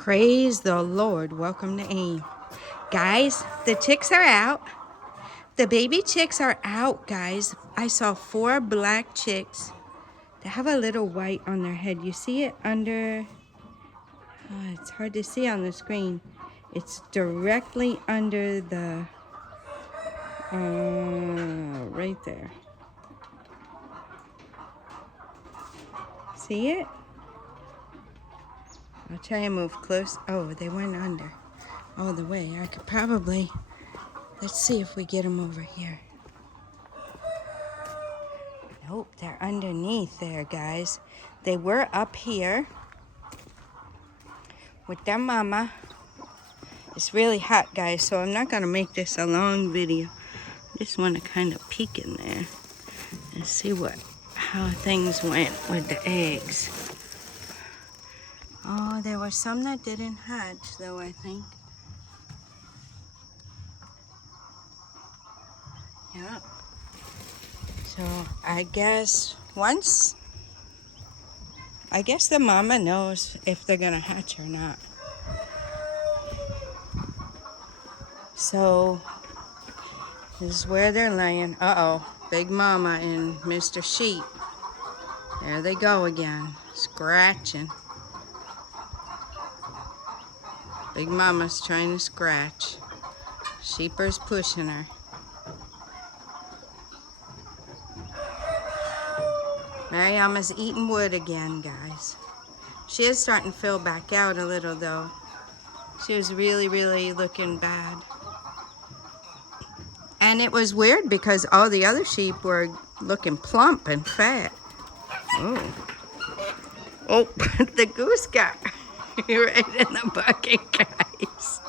Praise the Lord. Welcome to AIM. Guys, the chicks are out. The baby chicks are out, guys. I saw 4 black chicks. They have a little white on their head. You see it under... it's hard to see on the screen. It's directly under the... right there. See it? I'll try and move close. Oh, they went under all the way. I could probably... Let's see if we get them over here. Nope, they're underneath there, guys. They were up here with their mama. It's really hot, guys, so I'm not going to make this a long video. I just want to kind of peek in there and see how things went with the eggs. Oh, there were some that didn't hatch, though, I think. Yeah. So, I guess the mama knows if they're going to hatch or not. So, this is where they're laying. Uh-oh, Big Mama and Mr. Sheep. There they go again, scratching. Big Mama's trying to scratch. Sheeper's pushing her. Mariama's eating wood again, guys. She is starting to fill back out a little, though. She was really, really looking bad. And it was weird because all the other sheep were looking plump and fat. Oh, the goose got right in the bucket, guys.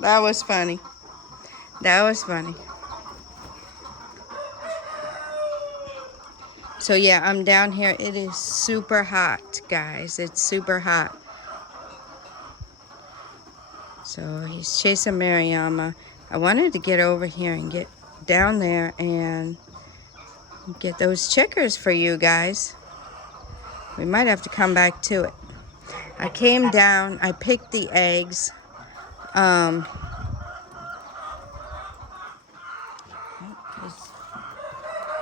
That was funny. That was funny. So yeah, I'm down here. It is super hot, guys. It's super hot. So he's chasing Mariama. I wanted to get over here and get down there and get those chickers for you guys. We might have to come back to it. I came down, I picked the eggs.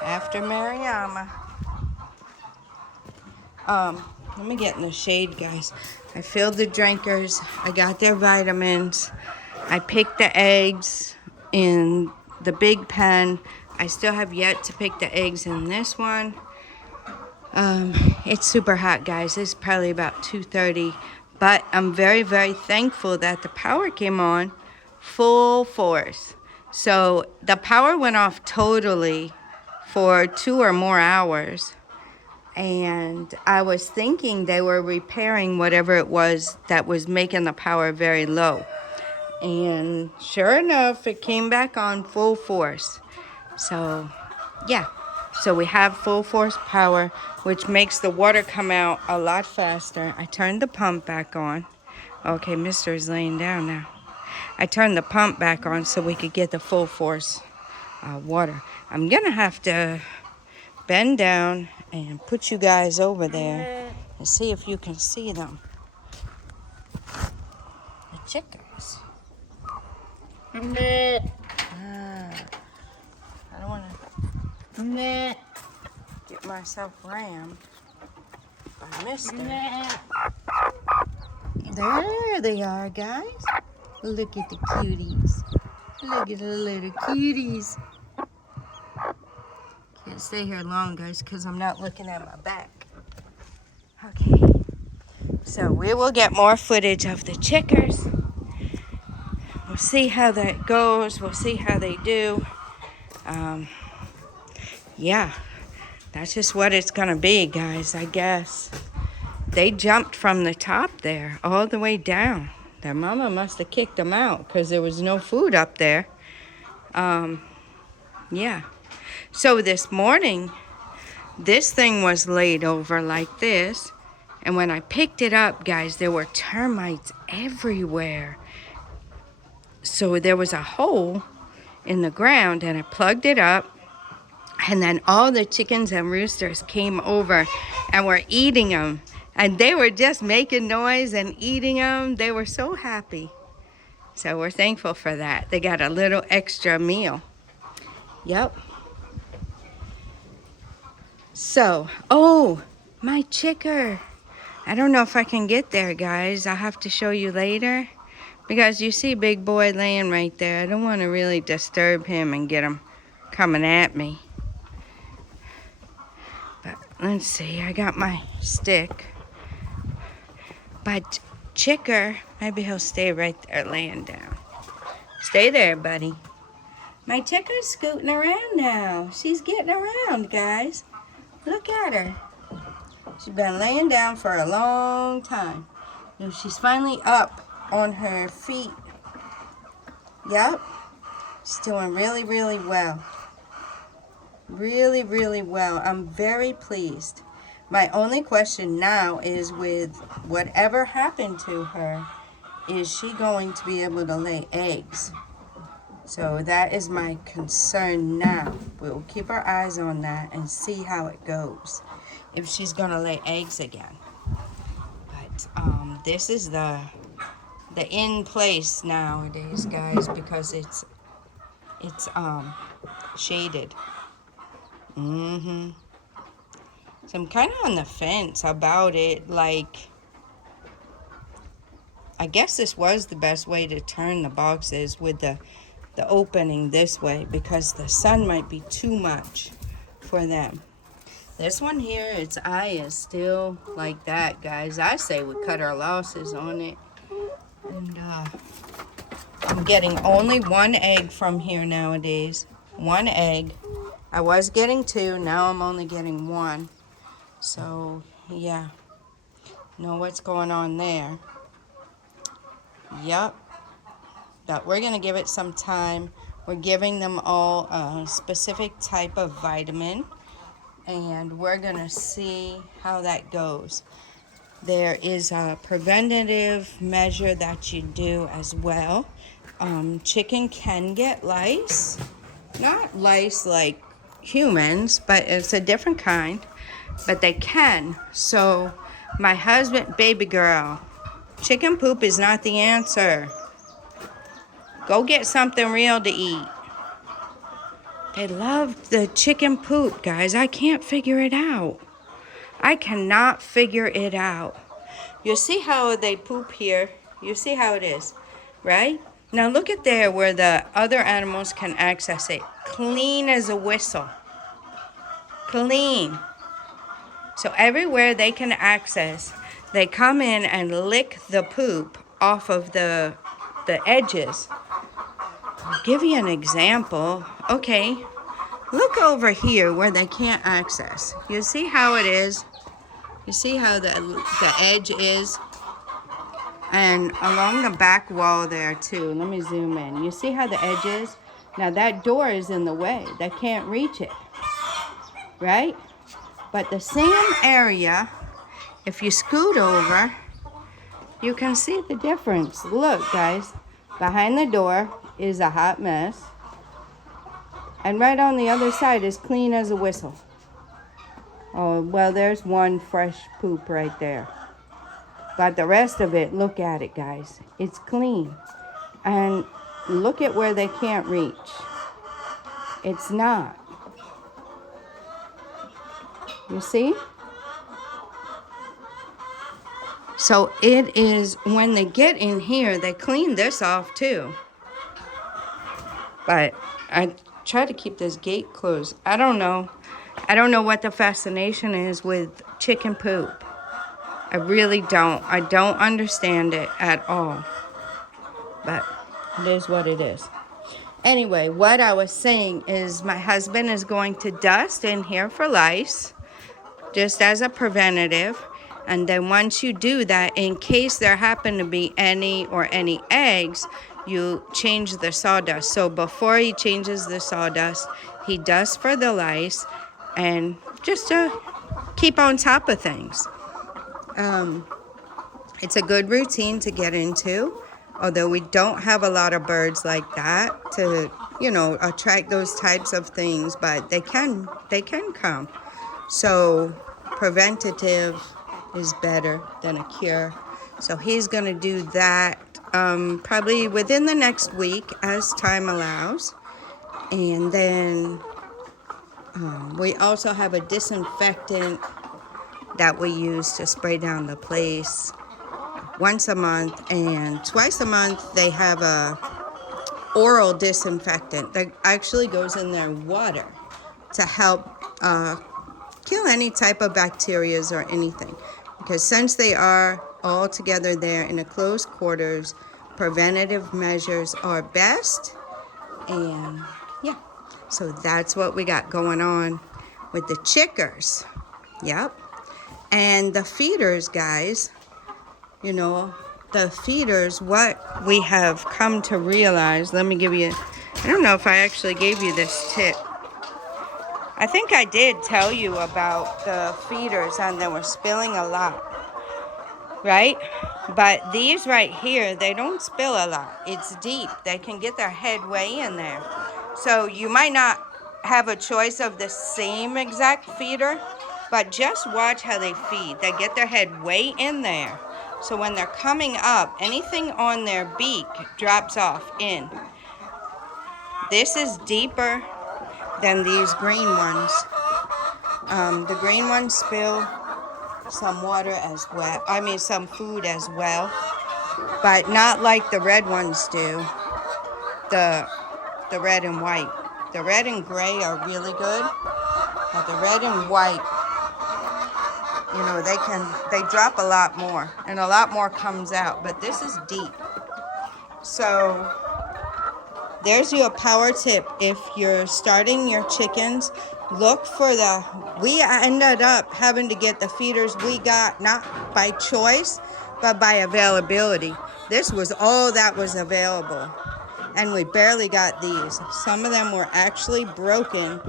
After Mariama. Let me get in the shade, guys. I filled the drinkers. I got their vitamins. I picked the eggs in the big pen. I still have yet to pick the eggs in this one. It's super hot, guys. It's probably about 2:30. But I'm very, very thankful that the power came on full force. So the power went off totally for 2 or more hours. And I was thinking they were repairing whatever it was that was making the power very low. And sure enough, it came back on full force. So, yeah. So we have full force power, which makes the water come out a lot faster. I turned the pump back on. Okay, Mister is laying down now. I turned the pump back on so we could get the full force water. I'm going to have to bend down and put you guys over there and see if you can see them. The chickers. I don't want to get myself rammed by Mister. There they are, guys. Look at the cuties. Look at the little cuties. Can't stay here long, guys, because I'm not looking at my back. Okay. So we will get more footage of the chickers. We'll see how that goes. We'll see how they do. Yeah, that's just what it's going to be, guys, I guess. They jumped from the top there all the way down. Their mama must have kicked them out because there was no food up there. Yeah. So this morning, this thing was laid over like this. And when I picked it up, guys, there were termites everywhere. So there was a hole in the ground and I plugged it up. And then all the chickens and roosters came over and were eating them. And they were just making noise and eating them. They were so happy. So we're thankful for that. They got a little extra meal. Yep. So, oh, my chicker. I don't know if I can get there, guys. I'll have to show you later. Because you see Big Boy laying right there. I don't want to really disturb him and get him coming at me. But let's see. I got my stick. But chicker, maybe he'll stay right there laying down. Stay there, buddy. My chicker's scooting around now. She's getting around, guys. Look at her. She's been laying down for a long time. And she's finally up on her feet. Yep. She's doing really, really well. Really, really well. I'm very pleased. My only question now is with whatever happened to her, is she going to be able to lay eggs? So that is my concern now. We'll keep our eyes on that and see how it goes. If she's going to lay eggs again. But this is the in place nowadays, guys, because it's shaded. So I'm kind of on the fence about it. Like, I guess this was the best way to turn the boxes with the opening this way, because the sun might be too much for them. This one here, its eye is still like that, guys. I say we cut our losses on it. And I'm getting only one egg from here nowadays. One egg. I was getting two, now I'm only getting one. So, yeah. Know what's going on there. Yep. But we're going to give it some time. We're giving them all a specific type of vitamin. And we're going to see how that goes. There is a preventative measure that you do as well. Chicken can get lice. Not lice like humans, but it's a different kind. But they can. So my husband, baby girl, chicken poop is not the answer. Go get something real to eat. They love the chicken poop, guys. I can't figure it out. I cannot figure it out. You see how they poop here? You see how it is, right? Now look at there where the other animals can access it. Clean as a whistle. Clean. So everywhere they can access, they come in and lick the poop off of the edges. I'll give you an example. Okay, look over here where they can't access. You see how it is? You see how the edge is? And along the back wall there too. Let me zoom in. You see how the edge is? Now that door is in the way. They can't reach it. Right? But the same area, if you scoot over, you can see the difference. Look, guys. Behind the door is a hot mess. And right on the other side is clean as a whistle. Oh, well, there's one fresh poop right there. But the rest of it, look at it, guys. It's clean. And look at where they can't reach. It's not. You see? So it is, when they get in here, they clean this off too. But I try to keep this gate closed. I don't know. I don't know what the fascination is with chicken poop. I really don't. I don't understand it at all. But it is what it is. Anyway, what I was saying is my husband is going to dust in here for lice, just as a preventative. And then once you do that, in case there happen to be any eggs, you change the sawdust. So before he changes the sawdust, he dusts for the lice, and just to keep on top of things. It's a good routine to get into, although we don't have a lot of birds like that to, attract those types of things, but they can come. So preventative is better than a cure. So he's going to do that probably within the next week as time allows. And then we also have a disinfectant that we use to spray down the place once a month, and twice a month they have a oral disinfectant that actually goes in their water to help kill any type of bacteria or anything, because since they are all together there in a closed quarters, preventative measures are best. And yeah, so that's what we got going on with the chickers. Yep. And the feeders, guys, you know, the feeders, what we have come to realize, let me give you, I don't know if I actually gave you this tip. I think I did tell you about the feeders and they were spilling a lot, right? But these right here, they don't spill a lot. It's deep. They can get their head way in there. So you might not have a choice of the same exact feeder, but just watch how they feed. They get their head way in there. So when they're coming up, anything on their beak drops off in. This is deeper than these green ones. The green ones spill some water as well. I mean, some food as well, but not like the red ones do. The red and white. The red and gray are really good, but the red and white, you know, they drop a lot more, and a lot more comes out, but this is deep. So there's your power tip. If you're starting your chickens, look for we ended up having to get the feeders we got, not by choice, but by availability. This was all that was available, and we barely got these. Some of them were actually broken,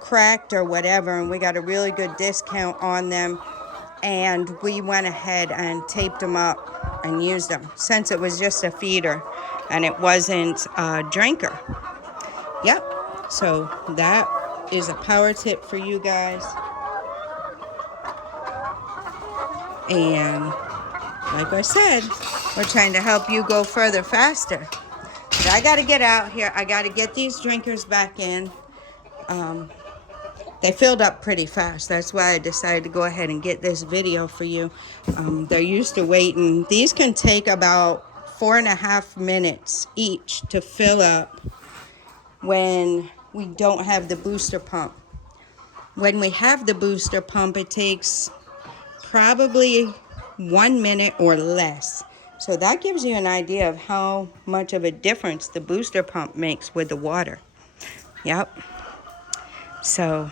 cracked or whatever, and we got a really good discount on them, and we went ahead and taped them up and used them, since it was just a feeder and it wasn't a drinker. Yep, so that is a power tip for you guys. And like I said, we're trying to help you go further faster. But I got to get out here. I got to get these drinkers back in. They filled up pretty fast. That's why I decided to go ahead and get this video for you. They're used to waiting. These can take about 4.5 minutes each to fill up when we don't have the booster pump. When we have the booster pump, it takes probably 1 minute or less. So that gives you an idea of how much of a difference the booster pump makes with the water. Yep. So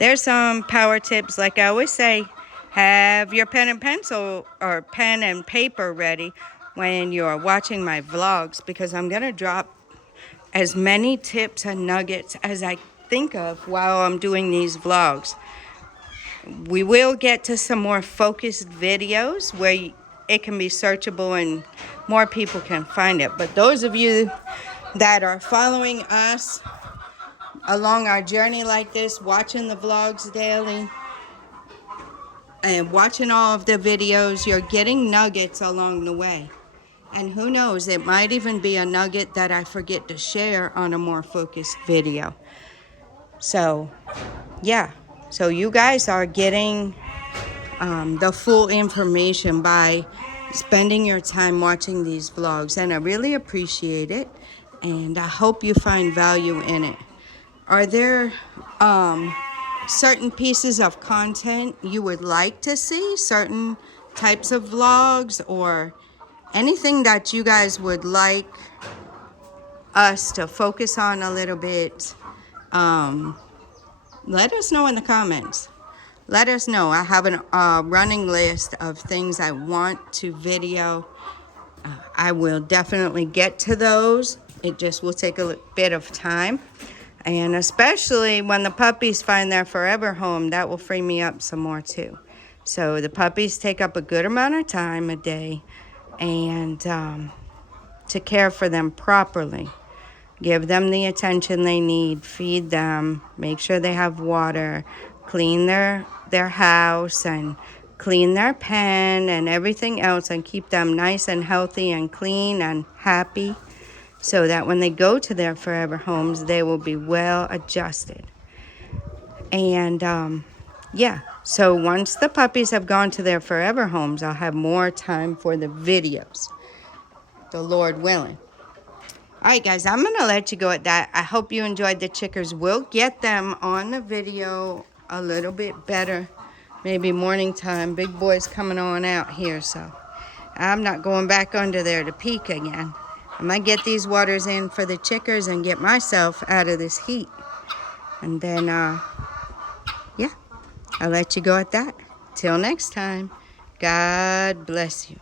there's some power tips. Like I always say, have your pen and pencil or pen and paper ready when you're watching my vlogs, because I'm going to drop as many tips and nuggets as I think of while I'm doing these vlogs. We will get to some more focused videos where it can be searchable and more people can find it. But those of you that are following us along our journey like this, watching the vlogs daily and watching all of the videos, you're getting nuggets along the way. And who knows, it might even be a nugget that I forget to share on a more focused video. So, yeah. So you guys are getting the full information by spending your time watching these vlogs. And I really appreciate it. And I hope you find value in it. Are there certain pieces of content you would like to see? Certain types of vlogs or anything that you guys would like us to focus on a little bit? Let us know in the comments. Let us know. I have a running list of things I want to video. I will definitely get to those. It just will take a bit of time. And especially when the puppies find their forever home, that will free me up some more too. So the puppies take up a good amount of time a day, and to care for them properly. Give them the attention they need, feed them, make sure they have water, clean their house and clean their pen and everything else and keep them nice and healthy and clean and happy so that when they go to their forever homes, they will be well adjusted. And yeah, so once the puppies have gone to their forever homes, I'll have more time for the videos, the Lord willing. All right, guys, I'm going to let you go at that. I hope you enjoyed the chickers. We'll get them on the video a little bit better, maybe morning time. Big boy's coming on out here, so I'm not going back under there to peek again. I'm going to get these waters in for the chickers and get myself out of this heat. And then, yeah, I'll let you go at that. Till next time, God bless you.